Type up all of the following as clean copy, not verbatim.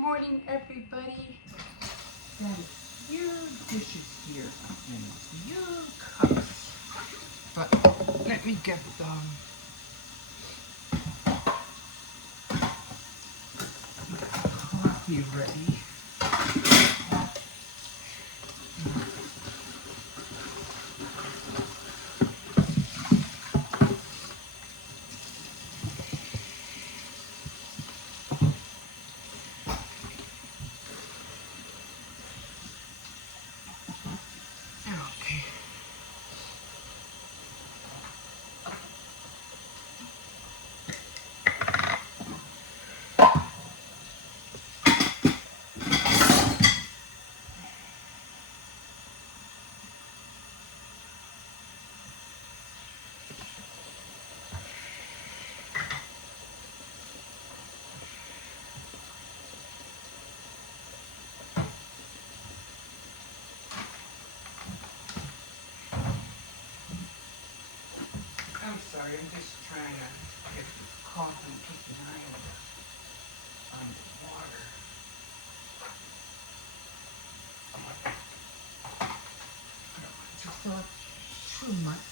morning, everybody. Got a few dishes here and a few cups. But let me get coffee ready. Okay. I'm sorry, I'm just trying to get this coffee and keep an eye on the water. I don't want to fill up too much.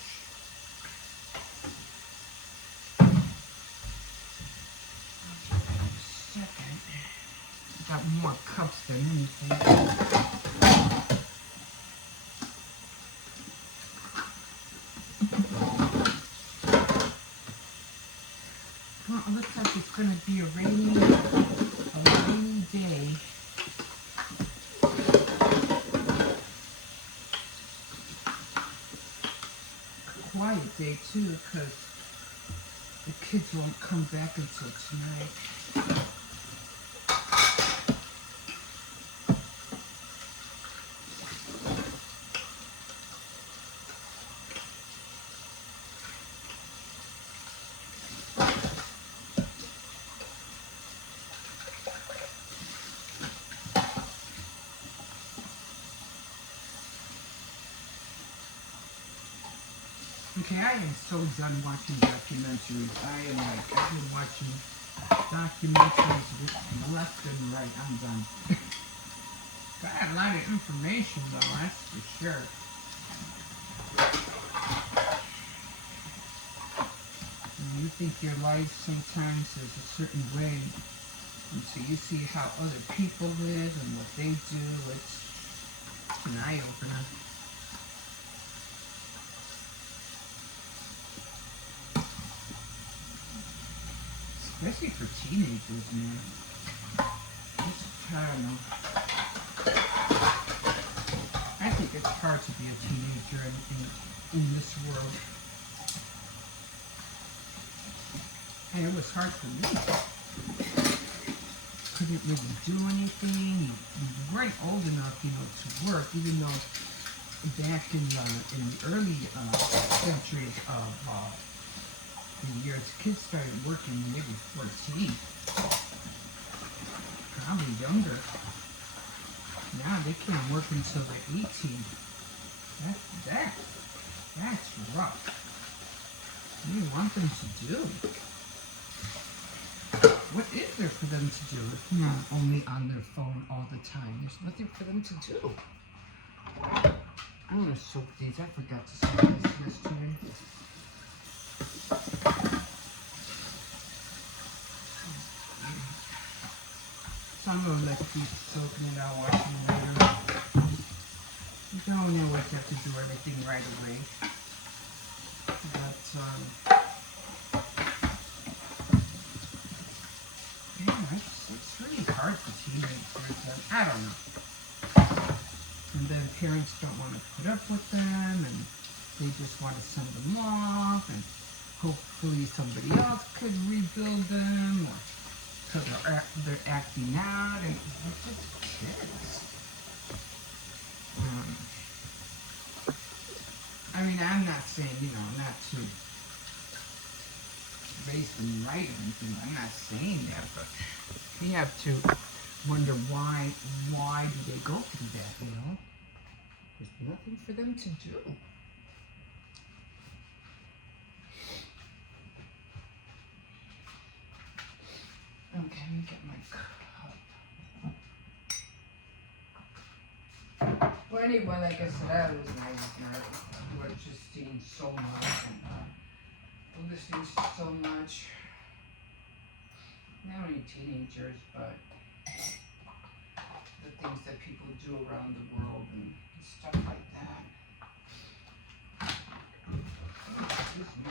I'll do that in a second. Got more cups than anything. Well, it looks like it's going to be a rainy day. A quiet day too, because the kids won't come back until tonight. Okay, I am so done watching documentaries. I've been watching documentaries left and right. I'm done. Got a lot of information though, that's for sure. And you think your life sometimes is a certain way until you see how other people live and what they do. It's an eye-opener. Especially for teenagers, man. I don't know. I think it's hard to be a teenager in this world. And it was hard for me. Couldn't really do anything. You weren't old enough, to work, even though back in the early centuries of the years, kids started working maybe 14, probably younger. Now they can't work until they're 18. That's rough. What do you want them to do? What is there for them to do if not only on their phone all the time? There's nothing for them to do. I'm gonna soak these. I forgot to soak these yesterday. So I'm gonna let these soak and I'll wash them later. You don't always have to do everything right away. But yeah, it's really hard for teenagers. I don't know. And then parents don't want to put up with them, and they just want to send them off, and hopefully somebody else could rebuild them, or so they're acting out, and they're just kids. I mean, I'm not saying, not to raise them right or anything. I'm not saying that, but we have to wonder why do they go through that, There's nothing for them to do. Okay, let me get my cup. anyway, like I said, I was nice. We're just seeing so much and listening to so much. Not only teenagers, but the things that people do around the world and stuff like that. Excuse me.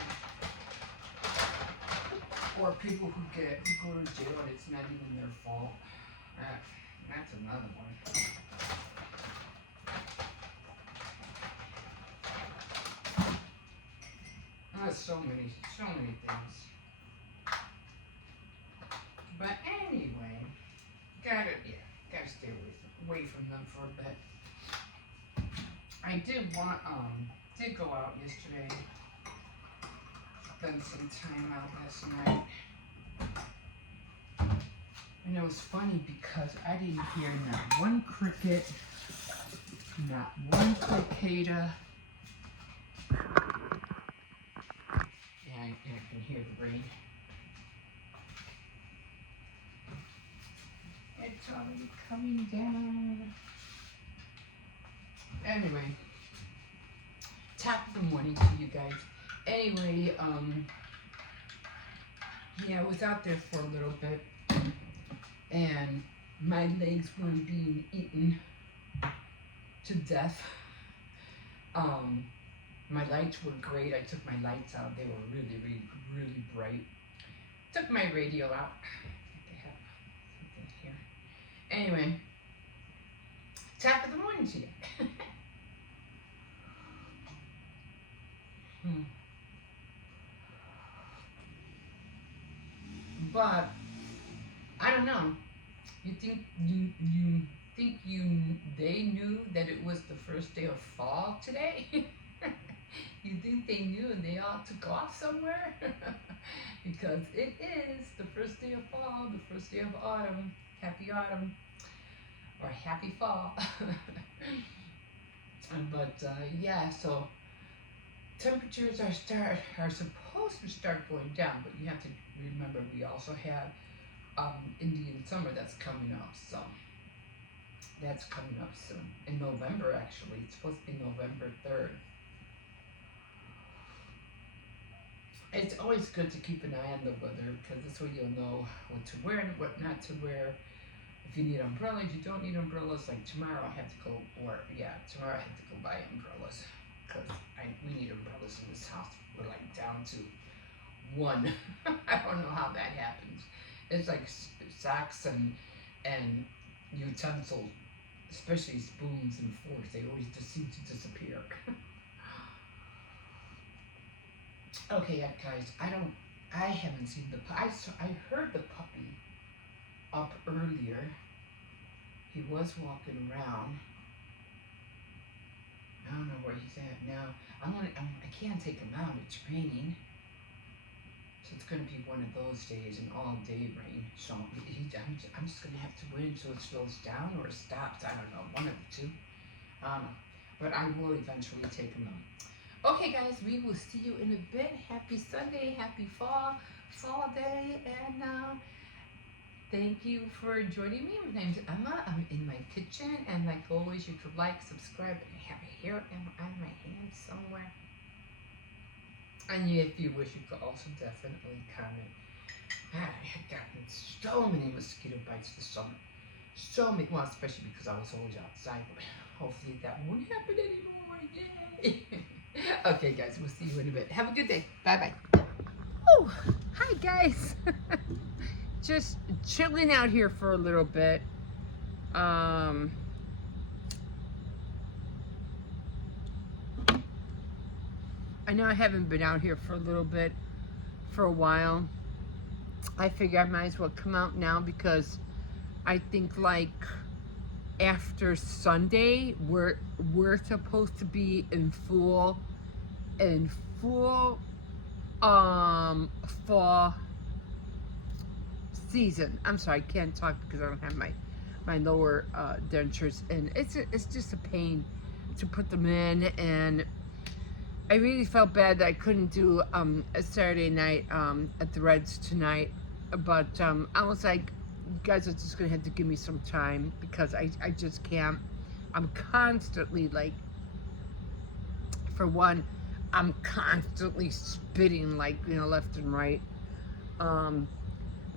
Or people who go to jail and it's not even their fault. That's another one. There's so many things. But anyway, gotta stay away from them for a bit. I did go out yesterday. Spent some time out last night. And it was funny because I didn't hear not one cricket, not one cicada. Yeah, I can hear the rain. It's already coming down. Anyway, top of the morning to you guys. Anyway, yeah, I was out there for a little bit, and my legs weren't being eaten to death. My lights were great. I took my lights out. They were really, really, really bright. Took my radio out. I think I have something here. Anyway, top of the morning to you. But I don't know. You think they knew that it was the first day of fall today? You think they knew and they all took off somewhere? Because it is the first day of fall, the first day of autumn. Happy autumn. Or happy fall. But yeah, so temperatures are supposed to start going down, but you have to remember we also have Indian summer that's coming up, so that's coming up soon. In November, actually. It's supposed to be November 3rd. It's always good to keep an eye on the weather because this way you'll know what to wear and what not to wear. If you need umbrellas, you don't need umbrellas. Like tomorrow I have to go, tomorrow I have to go buy umbrellas because we need umbrellas in this house. We're like down to one. I don't know how that happens. It's like socks and utensils, especially spoons and forks. They always just seem to disappear. Okay, yeah, guys. I haven't seen the puppy. I heard the puppy up earlier. He was walking around. I don't know where he's at now. I can't take him out. It's raining. So it's going to be one of those days, an all-day rain. So I'm just going to have to wait until it slows down or it stops. I don't know, one of the two. But I will eventually take him out. Okay, guys, we will see you in a bit. Happy Sunday, happy fall day, and thank you for joining me. My name's Emma. I'm in my kitchen, and like always, you could like, subscribe, and I have a hair on my hand somewhere. And if you wish, you could also definitely comment. I have gotten so many mosquito bites this summer. So many, well, especially because I was always outside, but hopefully that won't happen anymore. Yay! Okay, guys, we'll see you in a bit. Have a good day. Bye-bye. Oh, hi, guys. Just chilling out here for a little bit. I know I haven't been out here for a little bit, for a while. I figure I might as well come out now because I think like after Sunday we're supposed to be in full fall season. I'm sorry, I can't talk because I don't have my lower dentures, and it's just a pain to put them in, and I really felt bad that I couldn't do a Saturday night at the Reds tonight, but I was like, you guys are just gonna have to give me some time because I just can't. I'm constantly like, for one, I'm constantly spitting like, left and right. Um,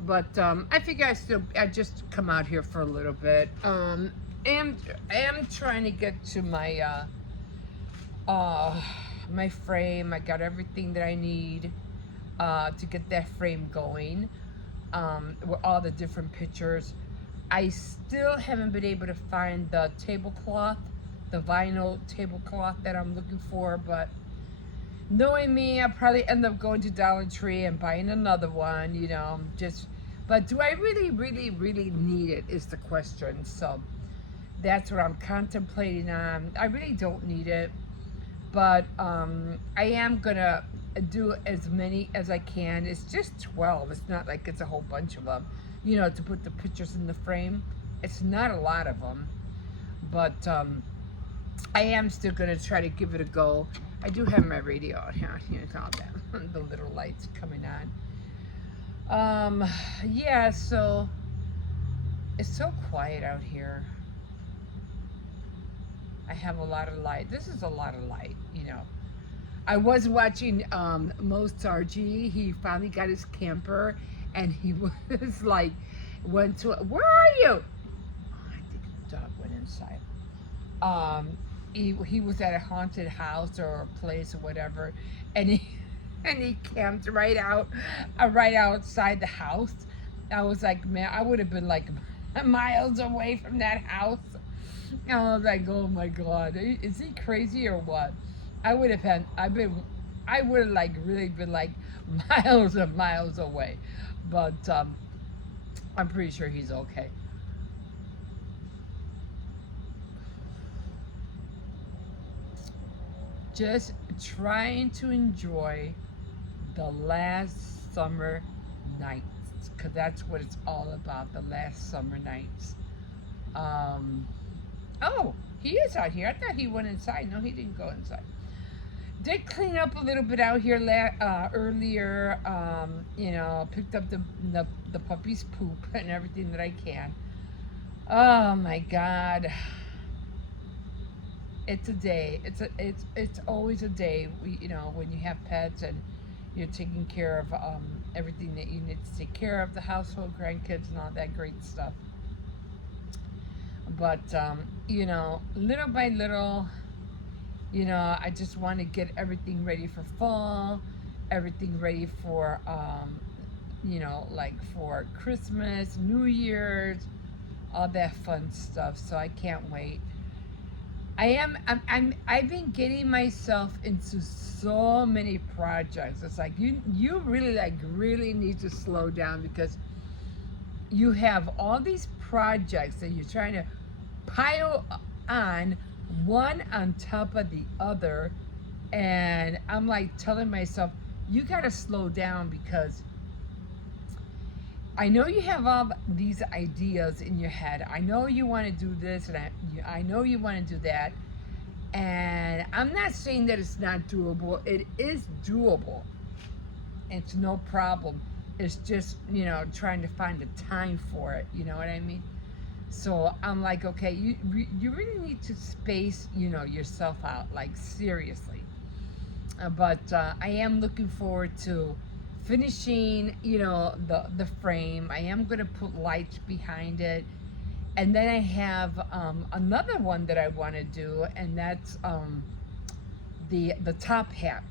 but I figure I just come out here for a little bit. Am trying to get to uh, my frame. I got everything that I need to get that frame going. With all the different pictures. I still haven't been able to find the tablecloth, the vinyl tablecloth that I'm looking for, but knowing me, I'll probably end up going to Dollar Tree and buying another one, but do I really, really, really need it is the question. So that's what I'm contemplating on. I really don't need it, but I am gonna do as many as I can. It's just 12. It's not like it's a whole bunch of them, to put the pictures in the frame. It's not a lot of them, but I am still gonna try to give it a go. I do have my radio out here. Here's all that, the little lights coming on. Yeah, so it's so quiet out here. I have a lot of light. This is a lot of light. I was watching Mozart. He finally got his camper, and he was like, went to, where are you? Oh, I think the dog went inside. He was at a haunted house or a place or whatever, and he camped right outside the house. I was like, man, I would have been like miles away from that house. I was like, oh my God, is he crazy or what? I would have like really been like miles and miles away, but I'm pretty sure he's okay. Just trying to enjoy the last summer nights, because that's what it's all about, the last summer nights. Um, oh, he is out here. I thought he went inside. No, he didn't go inside. Did clean up a little bit out here earlier. Picked up the puppy's poop and everything that I can. Oh my God, it's a day. It's always a day. When you have pets and you're taking care of everything that you need to take care of, the household, grandkids, and all that great stuff. But little by little, I just want to get everything ready for fall, everything ready for like for Christmas, New Year's, all that fun stuff. So I can't wait. I've been getting myself into so many projects. It's like you really need to slow down, because you have all these projects that you're trying to pile on, one on top of the other, and I'm like telling myself, you got to slow down, because I know you have all these ideas in your head. I know you want to do this, and I know you want to do that. And I'm not saying that it's not doable. It is doable. It's no problem. It's just, trying to find the time for it. You know what I mean? So I'm like, okay, you really need to space, yourself out, like seriously. But I am looking forward to finishing, the frame. I am going to put lights behind it. And then I have another one that I want to do, and that's the top hat.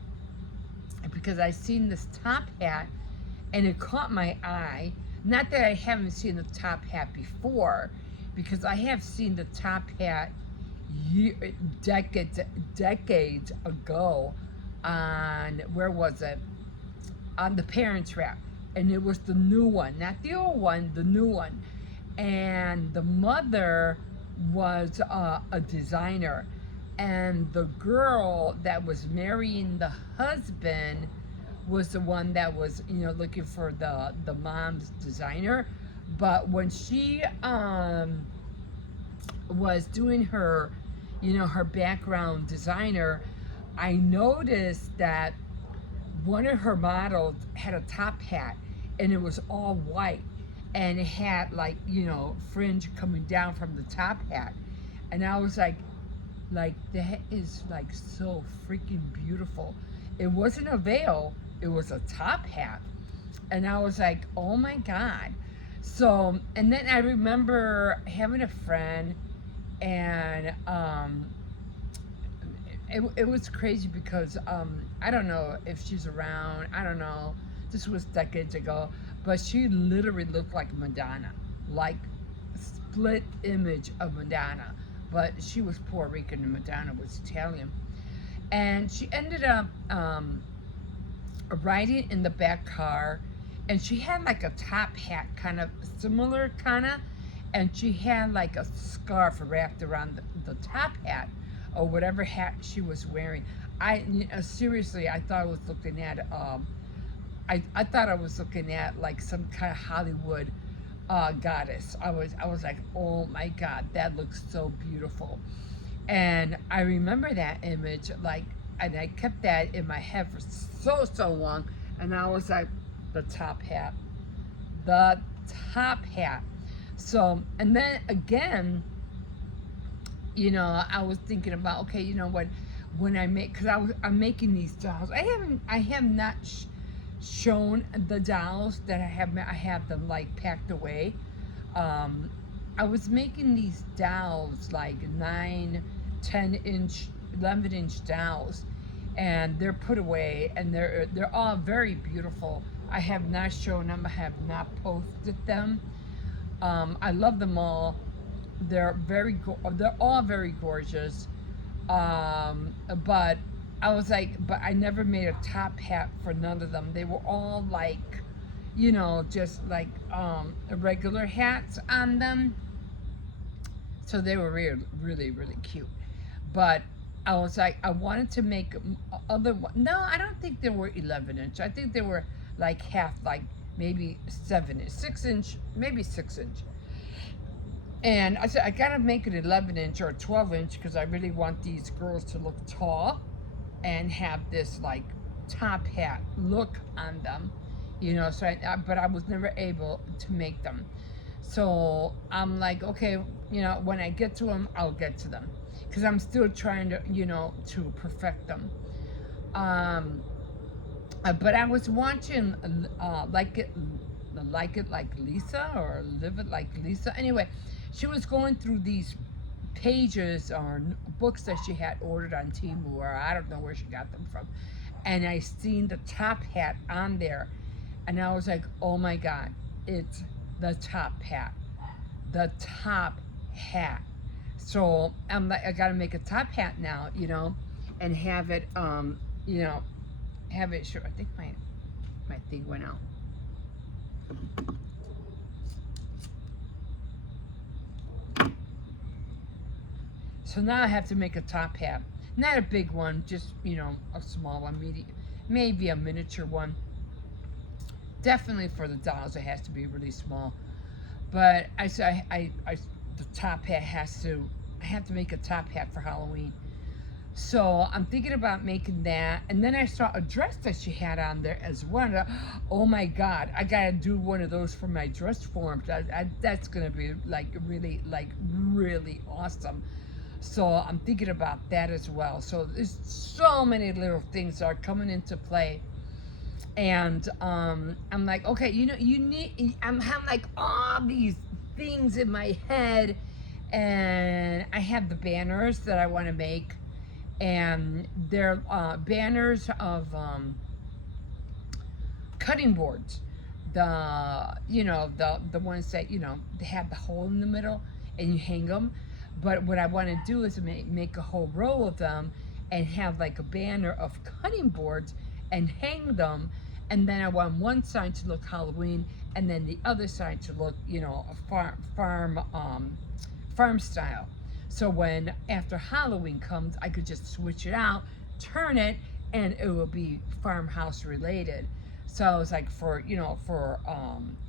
Because I seen this top hat, and it caught my eye. Not that I haven't seen the top hat before, because I have seen the top hat decades ago on, where was it? On the Parent Trap. And it was the new one, not the old one, the new one. And the mother was a designer. And the girl that was marrying the husband was the one that was, looking for the mom's designer. But when she was doing her, her background designer, I noticed that one of her models had a top hat, and it was all white, and it had like, fringe coming down from the top hat. And I was like that is like so freaking beautiful. It wasn't a veil, it was a top hat. And I was like, oh my God. So, and then I remember having a friend, and it was crazy because I don't know if she's around. I don't know. This was decades ago, but she literally looked like Madonna, like split image of Madonna. But she was Puerto Rican and Madonna was Italian, and she ended up riding in the back car, and she had like a top hat, kind of similar, kind of, and she had like a scarf wrapped around the top hat or whatever hat she was wearing. Seriously, I thought I was looking at I thought I was looking at like some kind of Hollywood goddess. I was like, oh my God, that looks so beautiful. And I remember that image, like, and I kept that in my head for so long. And I was like, the top hat, the top hat. So, and then again, I was thinking about, okay, you know what, when I make, because I'm making these dolls. I have not shown the dolls that I have them like packed away. Um, I was making these dolls like 9, 10 inch, 11 inch dolls, and they're put away, and they're all very beautiful. I have not shown them. I have not posted them. I love them all. They're all very gorgeous. But I was like, but I never made a top hat for none of them. They were all like, just like regular hats on them. So they were really cute. But I was like, I wanted to make other one. No, I don't think they were 11 inch. I think they were like half, like maybe 7 inch, 6 inch, maybe 6 inch. And I said, I gotta make it 11 inch or 12 inch because I really want these girls to look tall and have this like top hat look on them, So, but I was never able to make them. So I'm like, okay, when I get to them, I'll get to them because I'm still trying to, to perfect them. Um, but I was watching like it like Lisa, or Live It Like Lisa. Anyway, she was going through these pages or books that she had ordered on Temu, or I don't know where she got them from. And I seen the top hat on there, and I was like, oh my God, it's the top hat. The top hat. So I'm like, I gotta make a top hat now, and have it, have it. Sure, I think my thing went out. So now I have to make a top hat. Not a big one, just, a small one, maybe a miniature one. Definitely for the dolls, it has to be really small. But the top hat I have to make a top hat for Halloween. So I'm thinking about making that. And then I saw a dress that she had on there as well. Oh my God, I gotta do one of those for my dress form. That's gonna be like really awesome. So I'm thinking about that as well. So there's so many little things that are coming into play. And I'm like, okay, I'm having like all these things in my head, and I have the banners that I want to make, and they're banners of cutting boards. The ones that they have the hole in the middle, and you hang them. But what I want to do is make a whole row of them and have like a banner of cutting boards and hang them. And then I want one side to look Halloween, and then the other side to look, a farm style. So when after Halloween comes, I could just switch it out, turn it, and it will be farmhouse related. So I was like, for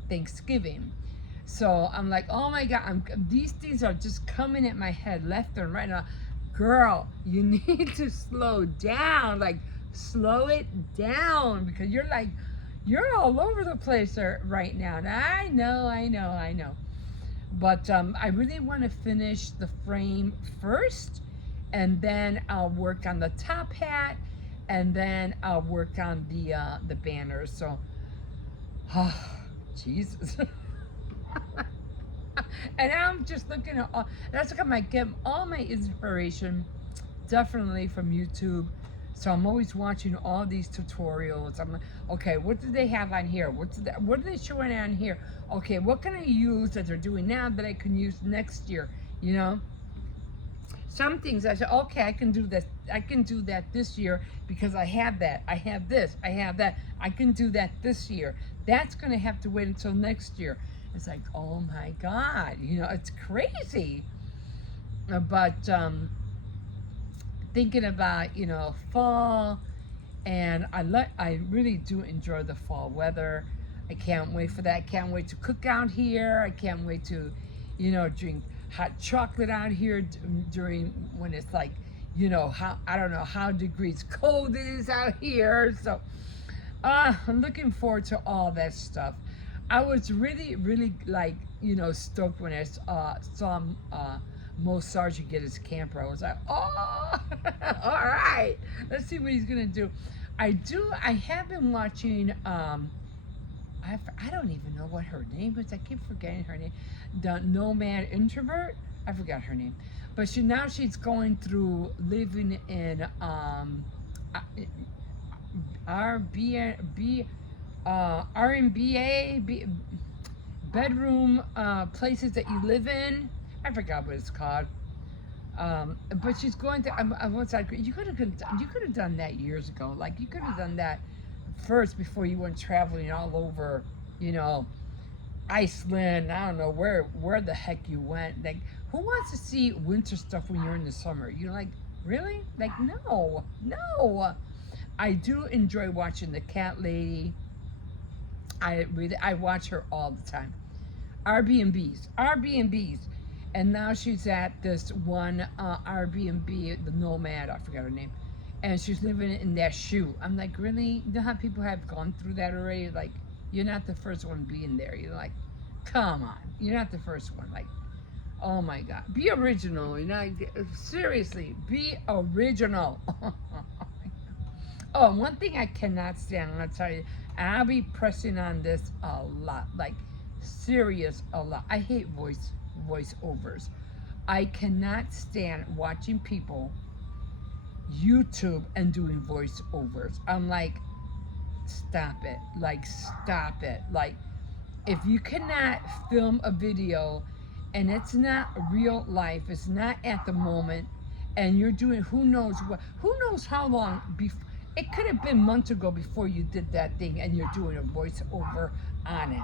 Thanksgiving. So I'm like, oh my God, these things are just coming at my head left and right now. Girl, you need to slow down. Like, slow it down, because you're all over the place right now. And I know. But I really want to finish the frame first, and then I'll work on the top hat, and then I'll work on the banners. So, Jesus. And I'm just looking at all. That's like I get all my inspiration definitely from YouTube. So I'm always watching all these tutorials. I'm like, okay, what do they have on here? What are they showing on here? Okay, what can I use that they're doing now that I can use next year? You know, some things I said, okay, I can do this. I can do that this year because I have that. I have this. I have that. I can do that this year. That's going to have to wait until next year. It's like, oh my God, you know, it's crazy. But thinking about, you know, fall, and I really do enjoy the fall weather. I can't wait for that. I can't wait to cook out here. I can't wait to, you know, drink hot chocolate out here during when it's like, you know, how I don't know how degrees cold it is out here. So I'm looking forward to all that stuff. I was really, really like, you know, stoked when I saw Mo Sargent get his camper. I was like, oh, all right, let's see what he's gonna do. I have been watching. I don't even know what her name is. I keep forgetting her name. The Nomad Introvert. I forgot her name, but she's going through living in RB, RMBA, bedroom places that you live in. I forgot what it's called. But she's going to. What's that? You could have done that years ago. Like you could have done that first before you went traveling all over. You know, Iceland. I don't know where the heck you went. Like, who wants to see winter stuff when you're in the summer? You're like, really? Like, no, no. I do enjoy watching the cat lady. I watch her all the time. Airbnbs, and now she's at this one Airbnb, the Nomad. I forgot her name, and she's living in that shoe. I'm like, really? You know how people have gone through that already? Like, you're not the first one being there. You're like, come on, you're not the first one. Like, oh my God, be original. You know, seriously, be original. Oh, one thing I cannot stand, I'm gonna tell you, and I'll be pressing on this a lot, like serious a lot. I hate voiceovers. I cannot stand watching people YouTube and doing voiceovers. I'm like, stop it. Like, stop it. Like, if you cannot film a video and it's not real life, it's not at the moment, and you're doing who knows what, who knows how long before. It could have been months ago before you did that thing, and you're doing a voiceover on it.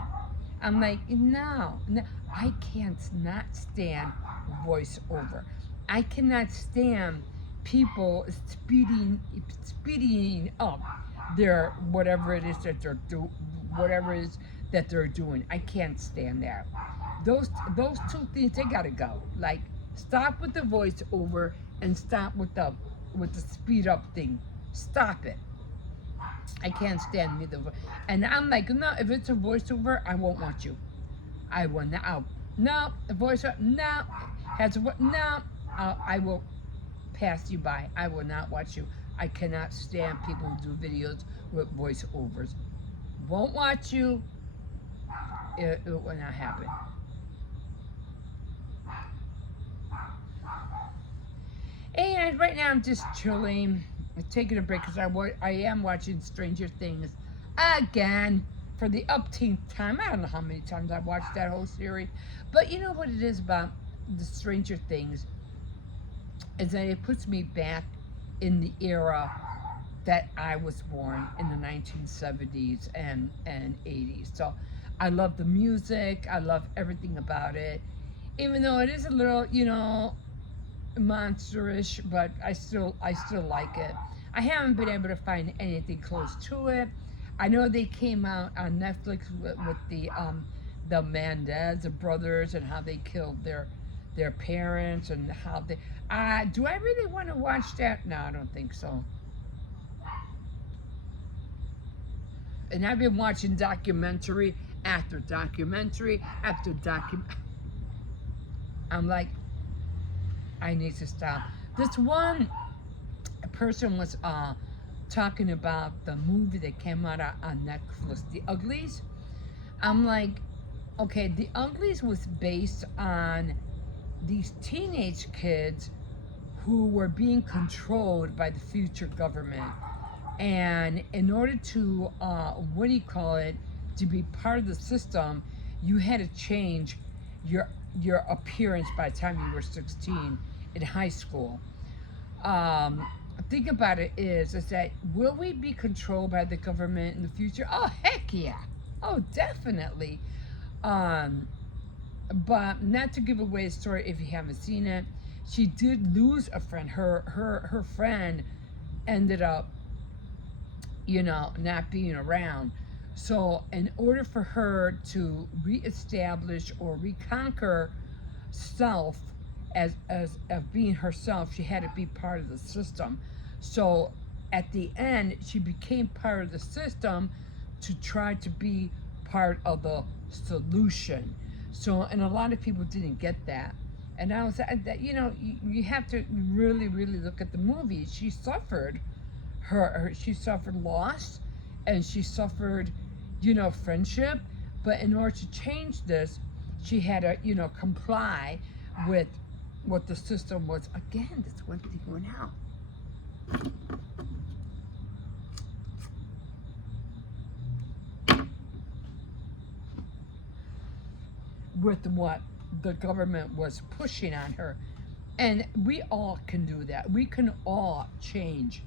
I'm like, no, no, I can't not stand voiceover. I cannot stand people speeding up their whatever it is that they're whatever it is that they're doing. I can't stand that. Those two things, they gotta go. Like, stop with the voiceover and stop with the speed up thing. Stop it. I can't stand neither. And I'm like, no, if it's a voiceover, I won't watch you. I will not. No, the voiceover. No, has a no. I will pass you by. I will not watch you. I cannot stand people who do videos with voiceovers. Won't watch you. It will not happen. And right now I'm just chilling, taking a break because I am watching Stranger Things again for the upteenth time. I don't know how many times I've watched that whole series, but you know what it is about the Stranger Things is that it puts me back in the era that I was born in the 1970s and 80s. So I love the music. I love everything about it, even though it is a little, you know, monsterish, but I still like it. I haven't been able to find anything close to it. I know they came out on Netflix with the Mendez brothers and how they killed their parents and how they. Do I really want to watch that? No, I don't think so. And I've been watching documentary after documentary after documentary. I'm like, I need to stop. This one person was talking about the movie that came out on Netflix, The Uglies. I'm like, okay, The Uglies was based on these teenage kids who were being controlled by the future government. And in order to, what do you call it, to be part of the system, you had to change your your appearance by the time you were 16 in high school. Um, think about it is that will we be controlled by the government in the future? Oh heck yeah! Oh definitely. Um, but not to give away the story if you haven't seen it, she did lose a friend. Her friend ended up, not being around. So in order for her to reestablish or reconquer self as of being herself, she had to be part of the system. So at the end, she became part of the system to try to be part of the solution. So, and a lot of people didn't get that. And I was that you have to really really look at the movie. She suffered she suffered loss, and she suffered friendship, but in order to change this, she had to comply with what the system was. Again, that's one thing going out. With what the government was pushing on her. And we all can do that. We can all change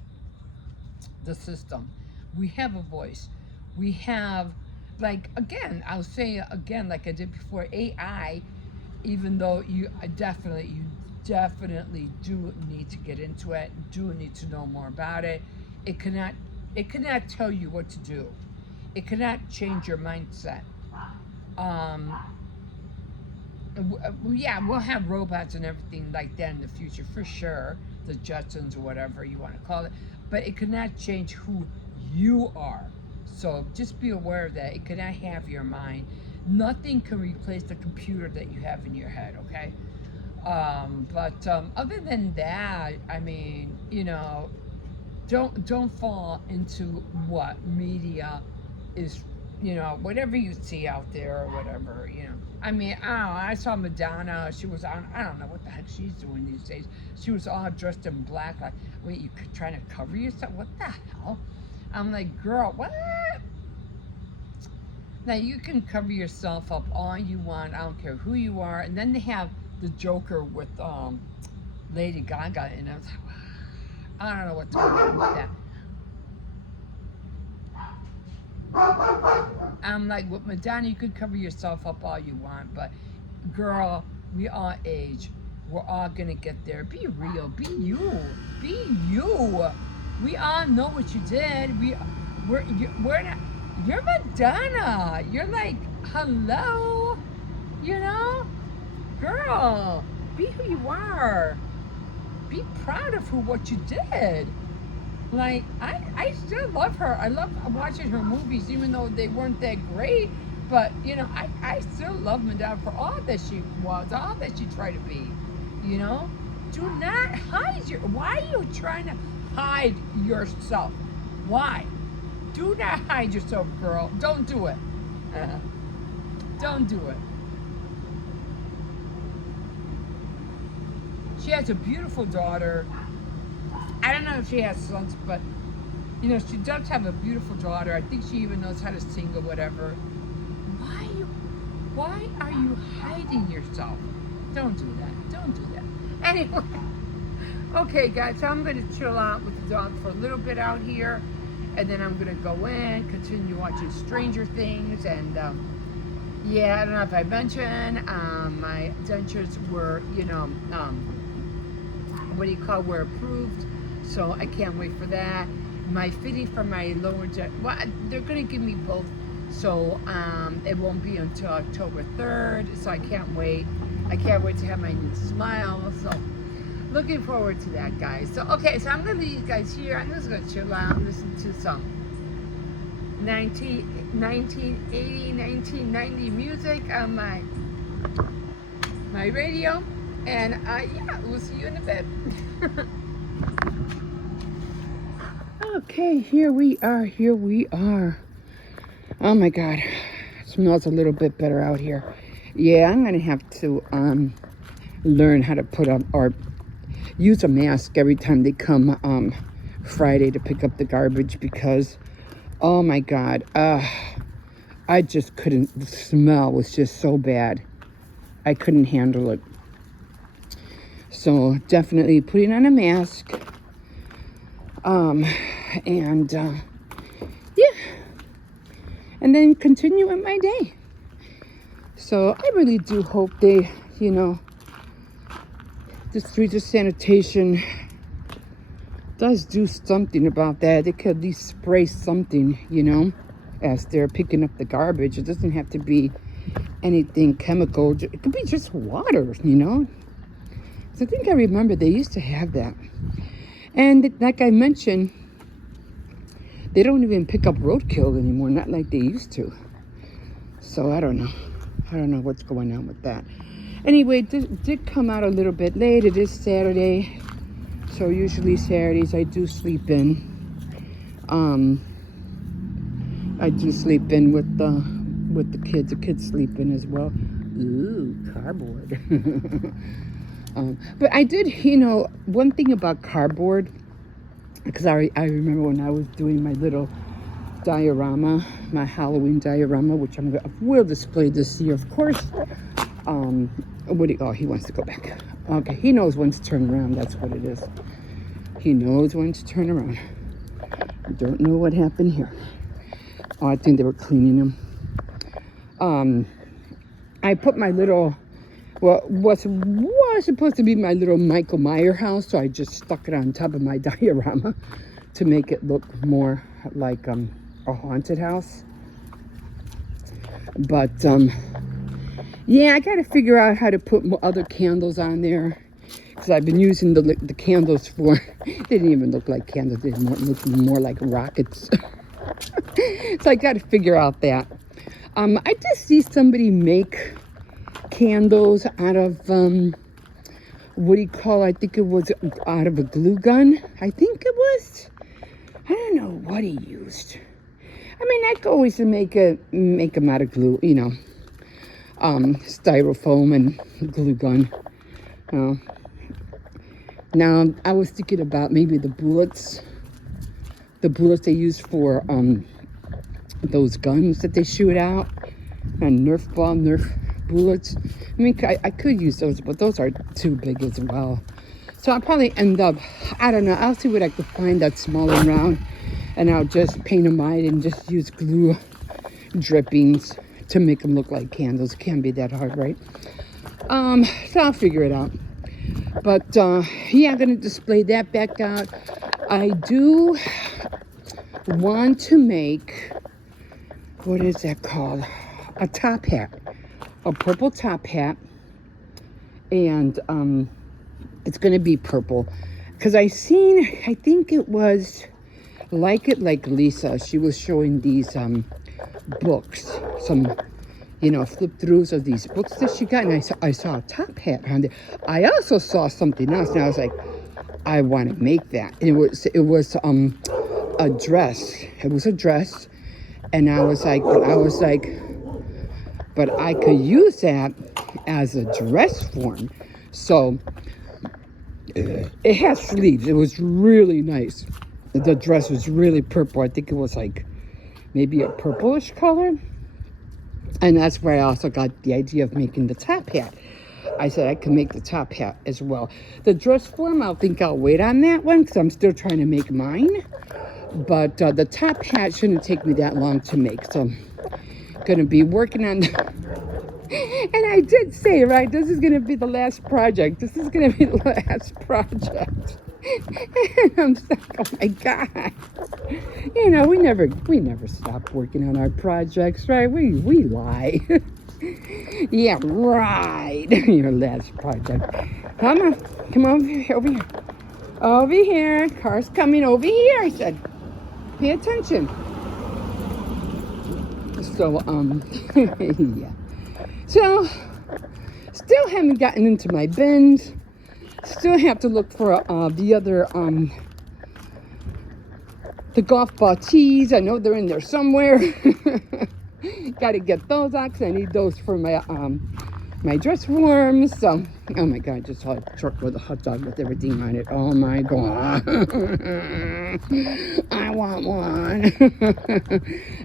the system. We have a voice. We have, like, again, I'll say again, like I did before, AI, even though you definitely do need to get into it, do need to know more about it. It cannot tell you what to do. It cannot change your mindset. Um, yeah, we'll have robots and everything like that in the future for sure, the Jetsons or whatever you want to call it. But it cannot change who you are. So just be aware of that. It cannot have your mind. Nothing can replace the computer that you have in your head. Okay. But other than that, I mean, don't fall into what media is, whatever you see out there or whatever. I mean, I don't know. I saw Madonna. She was on. I don't know what the heck she's doing these days. She was all dressed in black. Like, wait, you trying to cover yourself? What the hell? I'm like, girl, what? Now you can cover yourself up all you want. I don't care who you are. And then they have the Joker with Lady Gaga, and I was like, I don't know what's going on with that. I'm like, with Madonna, you could cover yourself up all you want, but girl, we all age. We're all gonna get there. Be real. Be you. Be you. We all know what you did. We're not. You're Madonna. You're like, hello. Girl. Be who you are. Be proud of what you did. Like, I still love her. I love watching her movies, even though they weren't that great. But, I still love Madonna for all that she was, all that she tried to be. Do not hide why are you trying to hide yourself? Why? Do not hide yourself, girl. Don't do it. Don't do it. She has a beautiful daughter. I don't know if she has sons, but she does have a beautiful daughter. I think she even knows how to sing or whatever. Why are you hiding yourself? Don't do that. Don't do that. Anyway, okay, guys, so I'm going to chill out with the dog for a little bit out here, and then I'm going to go in, continue watching Stranger Things, and yeah, I don't know if I mentioned, my dentures were, were approved. So I can't wait for that. My fitting for my lower jaw, well, they're gonna give me both. So it won't be until October 3rd. So I can't wait. I can't wait to have my new smile. So looking forward to that, guys. So okay, so I'm gonna leave you guys here. I'm just gonna chill out and listen to some 1980, 1990 music on my my radio. And yeah, we'll see you in a bit. Okay, here we are. Here we are. Oh my God, it smells a little bit better out here. Yeah, I'm gonna have to learn how to put up or use a mask every time they come Friday to pick up the garbage, because oh my God, I just couldn't. The smell was just so bad. I couldn't handle it. So definitely putting on a mask. And yeah, and then continue with my day. So I really do hope they, this Regis sanitation does do something about that. They could at least spray something, as they're picking up the garbage. It doesn't have to be anything chemical. It could be just water, So I think I remember they used to have that. And like I mentioned, they don't even pick up roadkill anymore, not like they used to. So I don't know. I don't know what's going on with that. Anyway, it did come out a little bit late. It is Saturday. So usually Saturdays I do sleep in. I do sleep in with the kids. The kids sleep in as well. Ooh, cardboard. But I did, one thing about cardboard, because I remember when I was doing my little diorama, my Halloween diorama, which I will display this year, of course. He wants to go back. Okay, he knows when to turn around. That's what it is. He knows when to turn around. I don't know what happened here. Oh, I think they were cleaning them. I put my little, was supposed to be my little Michael Myers house, so I just stuck it on top of my diorama to make it look more like a haunted house. But yeah, I gotta figure out how to put other candles on there, because I've been using the candles for, they didn't even look like candles, they looked more like rockets. So I gotta figure out that. I did see somebody make candles out of I think it was out of a glue gun. I think it was. I don't know what he used. I mean, I could always make them out of glue, styrofoam and glue gun. Now I was thinking about maybe the bullets they use for those guns that they shoot out, and Nerf bullets. I mean, I could use those, but those are too big as well. So I'll probably end up, I don't know, I'll see what I could find that's small and round, and I'll just paint them white and just use glue drippings to make them look like candles. It can't be that hard, right? So I'll figure it out. But yeah, I'm gonna display that back out. I do want to make, what is that called? A top hat, a purple top hat, and it's gonna be purple, because I think it was Like Lisa. She was showing these books, some flip-throughs of these books that she got, and I saw a top hat on there. I also saw something else, and I was like, I want to make that. And it was a dress. It was a dress, and I was like, but I could use that as a dress form. So it has sleeves. It was really nice. The dress was really purple. I think it was like maybe a purplish color. And that's where I also got the idea of making the top hat. I said I could make the top hat as well. The dress form, I'll wait on that one, because I'm still trying to make mine. But the top hat shouldn't take me that long to make. So I'm going to be working on and I did say, right, this is going to be the last project. This is going to be the last project. And I'm like, oh my God. We never stop working on our projects, right? We lie. Yeah, right. Your last project. Come over here. Over here. Car's coming over here. I said, pay attention. So, yeah. So, Still haven't gotten into my bins. Still have to look for the other, the golf ball tees. I know they're in there somewhere. Got to get those out because I need those for my my dress forms. So, oh my God, I just saw a truck with a hot dog with everything on it. Oh my God. I want one.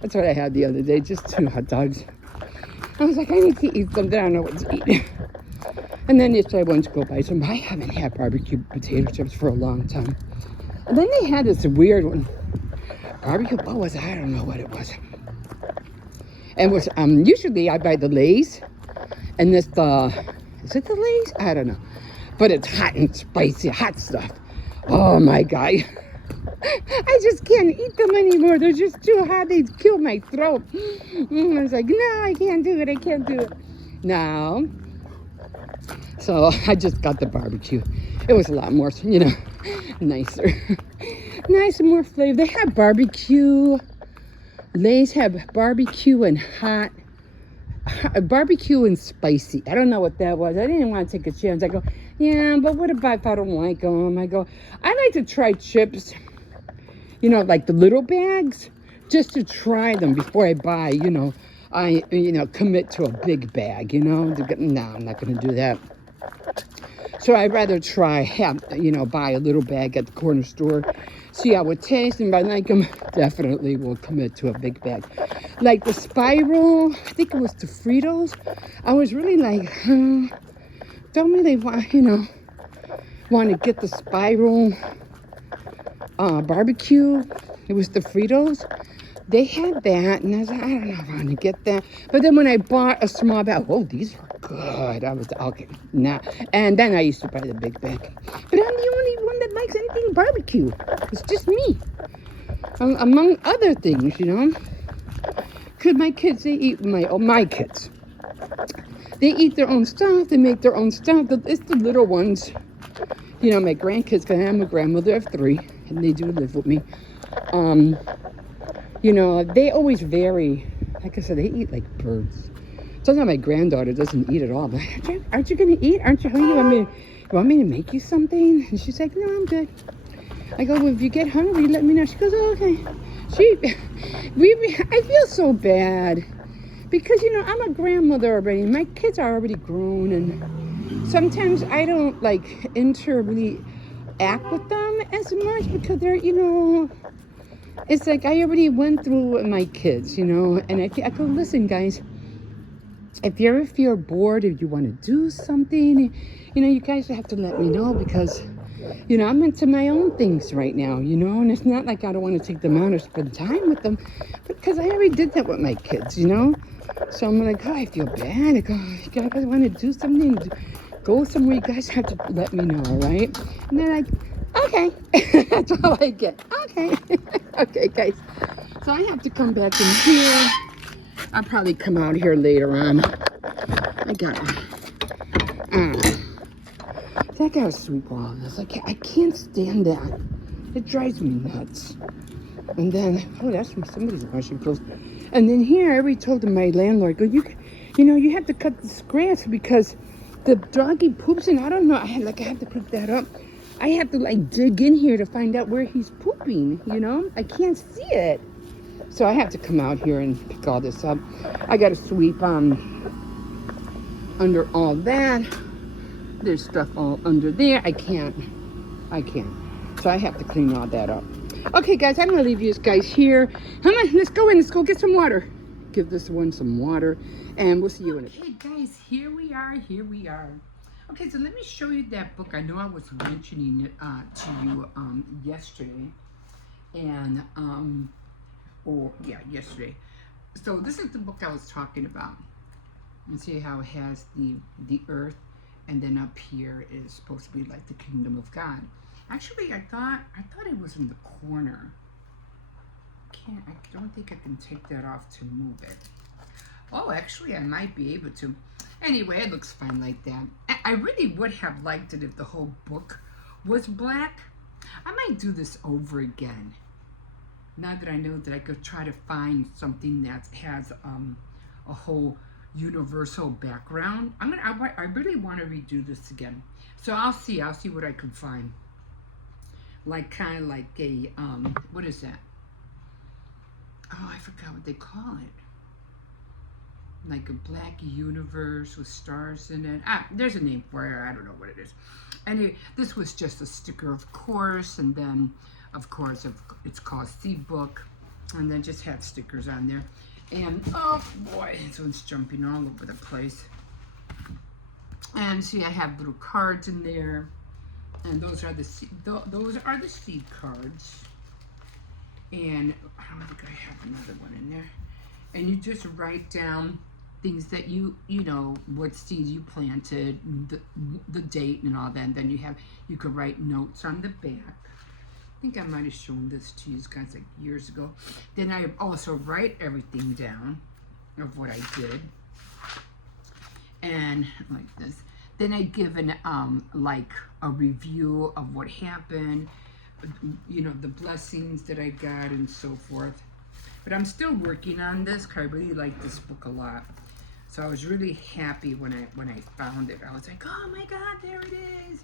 That's what I had the other day, just 2 hot dogs. I was like, I need to eat something. I don't know what to eat. And then yesterday I went to go buy some. I haven't had barbecue potato chips for a long time. And then they had this weird one. Barbecue, what was it? I don't know what it was. And it was, usually I buy the Lay's. And this, is it the Lay's? I don't know. But it's hot and spicy, hot stuff. Oh my God. I just can't eat them anymore. They're just too hot. They kill my throat. I was like, no, I can't do it. I can't do it. No. So I just got the barbecue. It was a lot more, nicer. Nice and more flavor. They have barbecue. Lay's have barbecue and hot. Barbecue and spicy. I don't know what that was. I didn't want to take a chance. I go, yeah, but what about if I don't like them? I go, I like to try chips, like the little bags, just to try them before I buy, I commit to a big bag, No, I'm not going to do that. So I'd rather buy a little bag at the corner store, see how it tastes, and if I like them, definitely will commit to a big bag. Like the Spiral, I think it was the Fritos. I was really like, don't really want to get the Spiral barbecue. It was the Fritos. They had that, and I was like, I don't know if I want to get that. But then when I bought a small bag, oh, these are good. I was okay, nah. And then I used to buy the big bag. But I'm the only one that likes anything barbecue. It's just me, among other things, Because my kids, they eat my kids. They eat their own stuff. They make their own stuff. It's the little ones. My grandkids, because I'm a grandmother of 3, and they do live with me. They always vary. Like I said, they eat like birds. Sometimes my granddaughter doesn't eat at all. But aren't you going to eat? Aren't you hungry? You want me to make you something? And she's like, no, I'm good. I go, well, if you get hungry, let me know. She goes, oh, okay. I feel so bad. Because, I'm a grandmother already. My kids are already grown. And sometimes I don't, really act with them as much because they're, it's like I already went through with my kids, and I go, listen, guys, if you ever feel bored, if you want to do something, you guys have to let me know because, I'm into my own things right now, and it's not like I don't want to take them out or spend time with them, because I already did that with my kids, So I'm like, oh, I feel bad. I go, you guys want to do something, go somewhere, you guys have to let me know, all right? And they're like, okay. That's all I get. Okay. Okay, guys. So I have to come back in here. I'll probably come out here later on. I got to sweep all of this. I can't stand that. It drives me nuts. And then, oh, that's from somebody's washing clothes. And then here, I already told my landlord, go, you have to cut this grass because the doggy poops, and I don't know. I have to pick that up. I have to dig in here to find out where he's pooping, I can't see it. So I have to come out here and pick all this up. I got to sweep under all that. There's stuff all under there. I can't. So I have to clean all that up. Okay, guys, I'm going to leave you guys here. Come on, let's go in. Let's go get some water. Give this one some water, and we'll see you in a bit. Okay, guys, here we are. Okay, so let me show you that book. I know I was mentioning it to you yesterday. And, yesterday. So this is the book I was talking about. You see how it has the earth, and then up here is supposed to be like the kingdom of God. Actually, I thought it was in the corner. I don't think I can take that off to move it. Oh, actually, I might be able to. Anyway, it looks fine like that. I really would have liked it if the whole book was black. I might do this over again. Now that I know that I could try to find something that has a whole universal background. I really want to redo this again. So I'll see what I can find. Like kind of like a what is that? Oh, I forgot what they call it. Like a black universe with stars in it. There's a name for it. I don't know what it is. Anyway, this was just a sticker, of course, and then, of course, it's called Seed Book, and then just had stickers on there. And oh boy, this one's jumping all over the place. And see, I have little cards in there, and those are the seed cards. And I don't think I have another one in there. And you just write down things that you know, what seeds you planted, the date and all that. And then you could write notes on the back. I think I might have shown this to you guys like years ago. Then I also write everything down of what I did. And like this. Then I give an like a review of what happened, you know, the blessings that I got and so forth. But I'm still working on this because I really like this book a lot. So I was really happy when I found it. I was like, oh my God, there it is.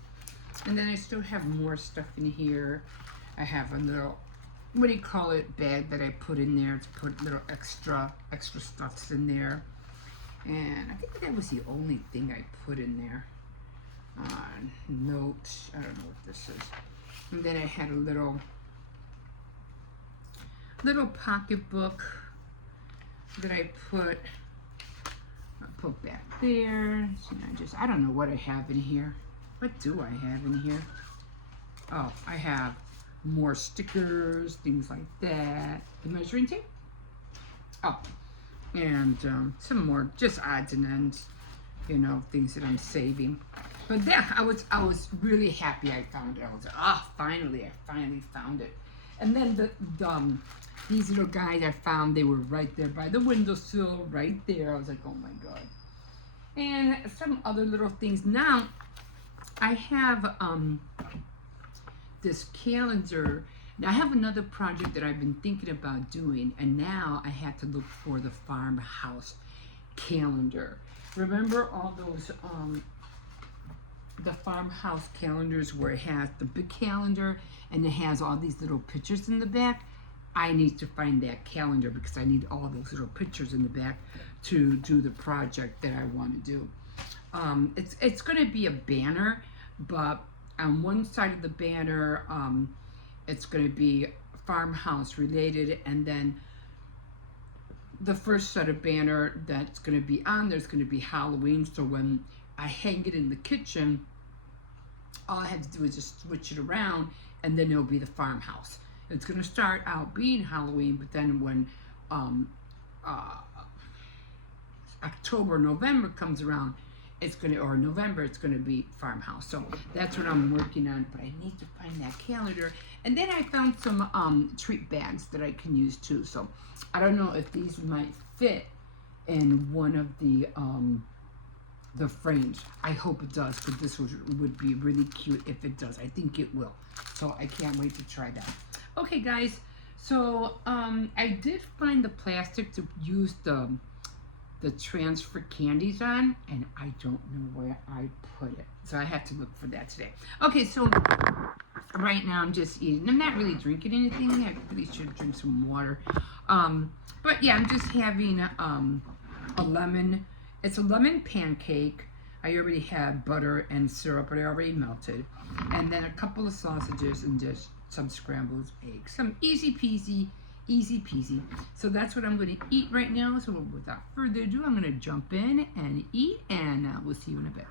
And then I still have more stuff in here. I have a little, what do you call it, bag that I put in there to put little extra stuffs in there. And I think that was the only thing I put in there. Notes, I don't know what this is. And then I had a little pocketbook that I put back there. So I don't know what I have in here. What do I have in here? Oh, I have more stickers, things like that. The measuring tape. Oh, and some more just odds and ends, you know, things that I'm saving. But yeah, I was really happy I found it. I was like, oh, finally, I finally found it. And then these little guys I found, they were right there by the windowsill, right there. I was like, oh my God. And some other little things. Now, I have this calendar. Now, I have another project that I've been thinking about doing, and now I have to look for the farmhouse calendar. Remember all those, the farmhouse calendars where it has the big calendar and it has all these little pictures in the back? I need to find that calendar because I need all those little pictures in the back to do the project that I want to do. It's going to be a banner, but on one side of the banner, it's going to be farmhouse related, and then the first set of banner that's going to be on there's going to be Halloween. So when I hang it in the kitchen, all I have to do is just switch it around, and then it'll be the farmhouse. It's going to start out being Halloween, but then when October, November comes around, or November, it's going to be farmhouse. So that's what I'm working on, but I need to find that calendar. And then I found some treat bags that I can use too. So I don't know if these might fit in one of the frames. I hope it does, because this would be really cute if it does. I think it will. So I can't wait to try that. Okay, guys. So I did find the plastic to use the transfer candies on, and I don't know where I put it. So I have to look for that today. Okay, so right now I'm just eating. I'm not really drinking anything. I really should drink some water. But yeah, I'm just having a lemon. It's a lemon pancake. I already had butter and syrup, but I already melted. And then a couple of sausages and just some scrambled eggs. Some easy peasy. Easy peasy. So that's what I'm going to eat right now. So without further ado, I'm going to jump in and eat, and we'll see you in a bit.